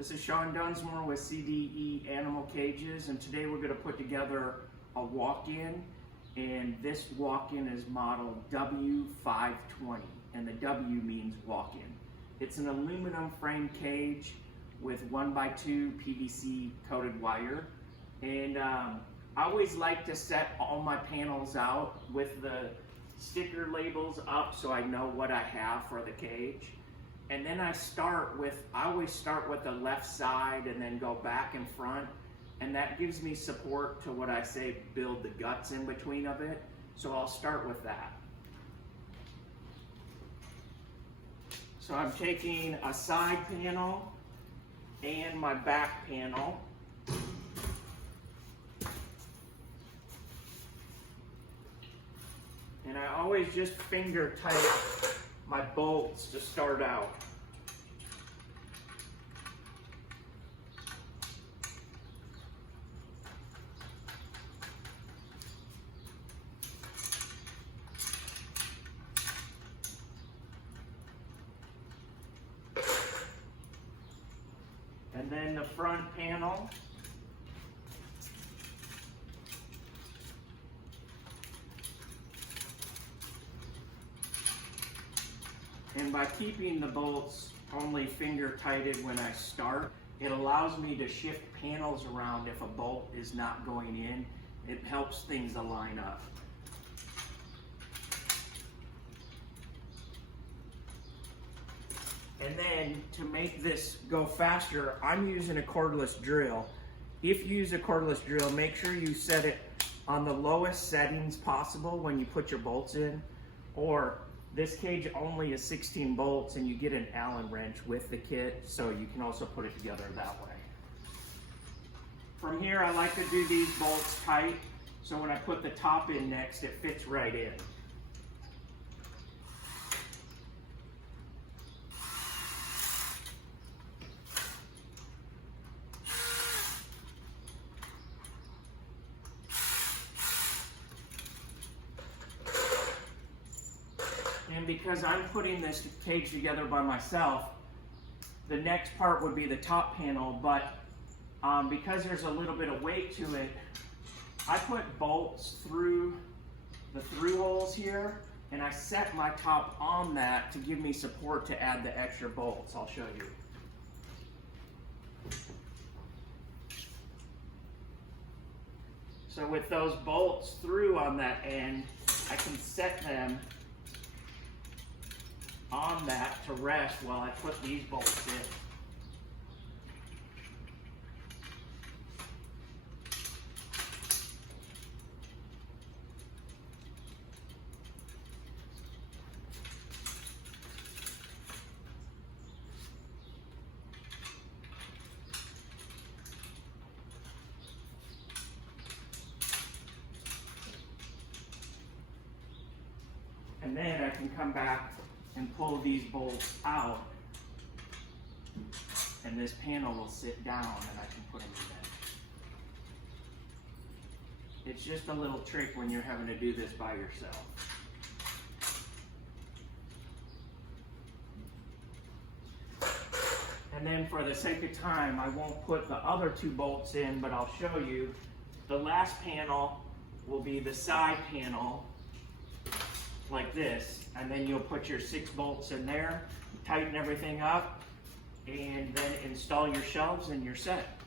This is Sean Dunsmore with CDE Animal Cages, and today we're going to put together a walk-in, and this walk-in is model w520, and the W means walk-in. It's an aluminum frame cage with 1x2 PVC coated wire, and I always like to set all my panels out with the sticker labels up so I know what I have for the cage. And then I always start with the left side and then go back and front. And that gives me support to what I say, build the guts in between of it. So I'll start with that. So I'm taking a side panel and my back panel. And I always just finger tight my bolts to start out. And then the front panel. And by keeping the bolts only finger tighted when I start, it allows me to shift panels around if a bolt is not going in. It helps things align up. And then to make this go faster, I'm using a cordless drill. If you use a cordless drill, make sure you set it on the lowest settings possible when you put your bolts in, or this cage only is 16 bolts and you get an Allen wrench with the kit, so you can also put it together that way. From here, I like to do these bolts tight, so when I put the top in next, it fits right in. And because I'm putting this cage together by myself, the next part would be the top panel, but because there's a little bit of weight to it, I put bolts through the through holes here, and I set my top on that to give me support to add the extra bolts. I'll show you. So with those bolts through on that end, I can set them on that to rest while I put these bolts in. And then I can come back and pull these bolts out, and this panel will sit down and I can put them in. It's just a little trick when you're having to do this by yourself. And then for the sake of time, I won't put the other two bolts in, but I'll show you. The last panel will be the side panel, like this, and then you'll put your 6 bolts in there, tighten everything up, and then install your shelves and you're set.